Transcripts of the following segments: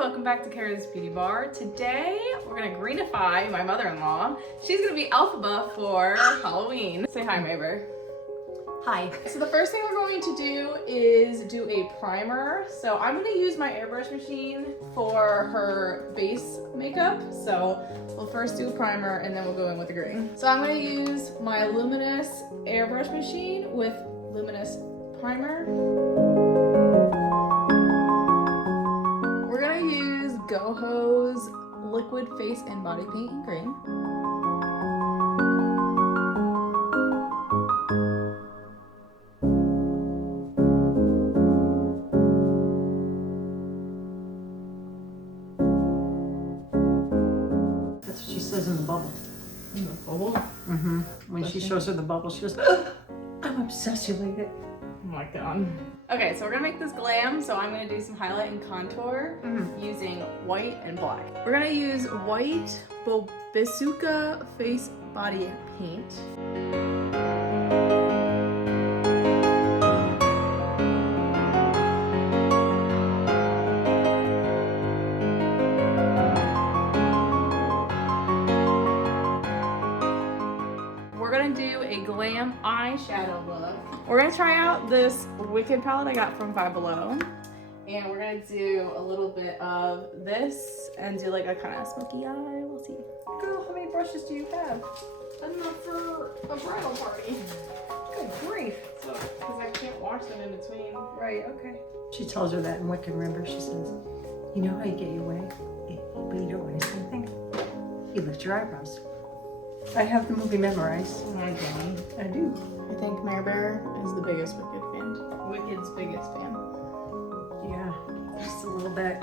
welcome back to Kara's Beauty Bar. Today we're gonna greenify my mother-in-law. She's gonna be Elphaba for Halloween. Say hi, Maber. Hi. So the first thing we're going to do is do a primer. So I'm gonna use my airbrush machine for her base makeup. So we'll first do a primer and then we'll go in with the green. So I'm gonna use my luminous airbrush machine with luminous primer. We're gonna use GoHo's liquid face and body paint in green. That's what she says in the bubble. In the bubble? Mm-hmm. When she shows her the bubble, she goes, I'm obsessed with it. Oh my god. Okay, so we're gonna make this glam, so I'm gonna do some highlight and contour using white and black. We're gonna use white Bazooka face body paint. We're gonna do a glam eyeshadow look. We're gonna try out this Wicked palette I got from Five Below. And we're gonna do a little bit of this and do like a kind of smoky eye. We'll see. Girl, how many brushes do you have? Enough for a bridal party. Good grief. So, because I can't wash them in between. Right, okay. She tells her that in Wicked, remember? She says, you know how you get your way, but you don't want to say anything? You lift your eyebrows. I have the movie memorized. I do. I do. I think Marebear is the biggest Wicked fan. Wicked's biggest fan. Yeah, just a little bit.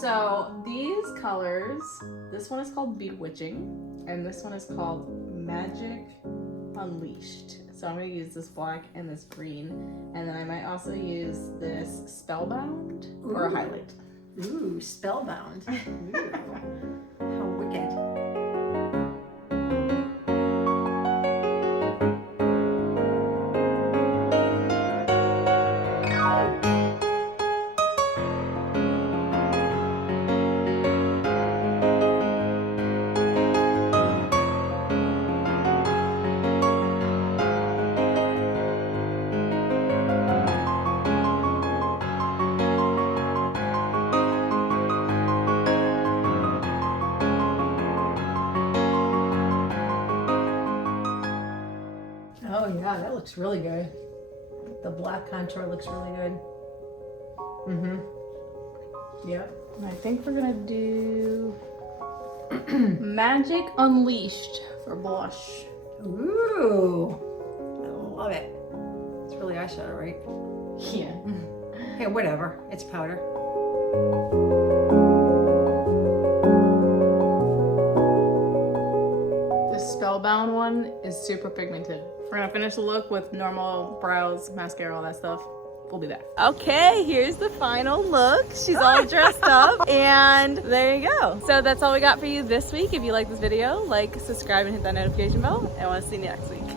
So these colors, this one is called Bewitching, and this one is called Magic Unleashed. So I'm gonna use this black and this green, and then I might also use this Spellbound for a highlight. Ooh, Spellbound. Ooh. How wicked. Oh yeah, that looks really good. The black contour looks really good. Mm-hmm. Yep. And I think we're gonna do Magic Unleashed for blush. Ooh, I love it. It's really eyeshadow, right? Yeah. Hey, whatever. It's powder. The Spellbound one is super pigmented. We're gonna finish the look with normal brows, mascara, all that stuff. We'll be back. Okay, here's the final look. She's all dressed up, and there you go. So that's all we got for you this week. If you like this video, like, subscribe, and hit that notification bell, and I want to see you next week.